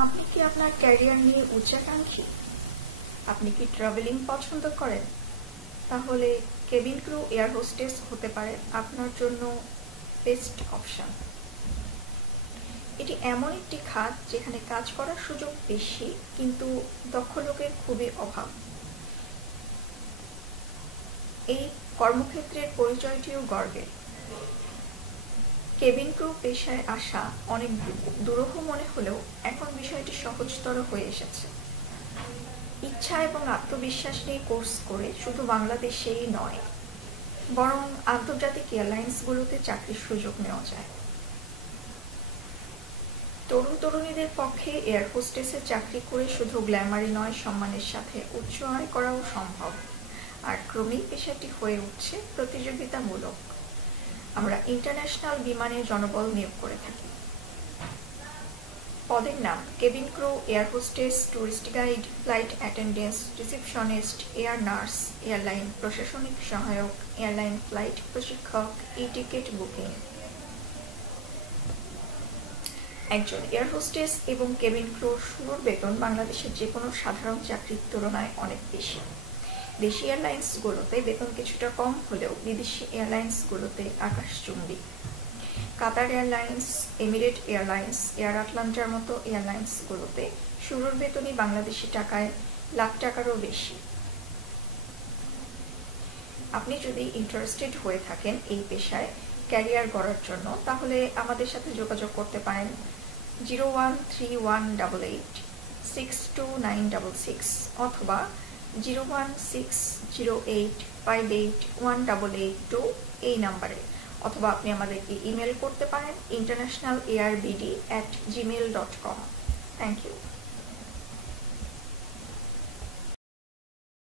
আপনি কি আপনার ক্যারিয়ার নিয়ে উচ্চাকাঙ্ক্ষী? আপনি কি ট্রাভেলিং পছন্দ করেন? তাহলে কেবিন ক্রু এয়ার হোস্টেস হতে পারে আপনার জন্য বেস্ট অপশন। এটি এমন একটি খাত যেখানে কাজ করার সুযোগ বেশি, কিন্তু দক্ষ লোকের খুবই অভাব। এই কর্মক্ষেত্রের পরিচয়টিও গর্বের। কেবিন ক্রু পেশায় আসা অনেক দুরূহ মনে হলেও এখন বিষয়টি সহজতর হয়ে এসেছে। ইচ্ছা এবং আত্মবিশ্বাস নিয়ে কোর্স করে শুধু বাংলাদেশেই নয়, বরং আন্তর্জাতিক এয়ারলাইন্সগুলোতে চাকরির সুযোগ নেওয়া যায়। তরুণ তরুণীদের পক্ষে এয়ার হোস্টেসের চাকরি করে শুধু গ্ল্যামারই নয়, সম্মানের সাথে উচ্চ আয় করাও সম্ভব। আর ক্রমেই পেশাটি হয়ে উঠছে প্রতিযোগিতামূলক। আমরা ইন্টারন্যাশনাল বিমানে জনবল নিয়োগ করে থাকি। পদের নাম cabin crew, air hostess, tourist guide, flight attendance, receptionist, air nurse, airline প্রশাসনিক সহায়ক, এয়ারলাইন ফ্লাইট প্রশিক্ষক, ই টিকিট বুকিং। একজন এয়ার হোস্টেস এবং কেবিন ক্রুর শুরুর বেতন বাংলাদেশের যে কোনো সাধারণ চাকরির তুলনায় অনেক বেশি। দেশি এয়ারলাইন্সগুলোতে বেতন কিছুটা কম হলেও বিদেশি এয়ারলাইন্সগুলোতে আকাশচুম্বী। Qatar airlines, Emirate airlines, Air আটলান্টার মতো এয়ারলাইন্সগুলোতে শুরুর বেতনই বাংলাদেশি টাকায় লাখ টাকারও বেশি। আপনি যদি ইন্টারেস্টেড হয়ে থাকেন এই পেশায় ক্যারিয়ার গড়ার জন্য, তাহলে আমাদের সাথে যোগাযোগ করতে পারেন 01318862966 অথবা 01608581882 এই নাম্বারে, অথবা আপনি আমাদেরকে ইমেল করতে পারেন internationalairBD@gmail.com।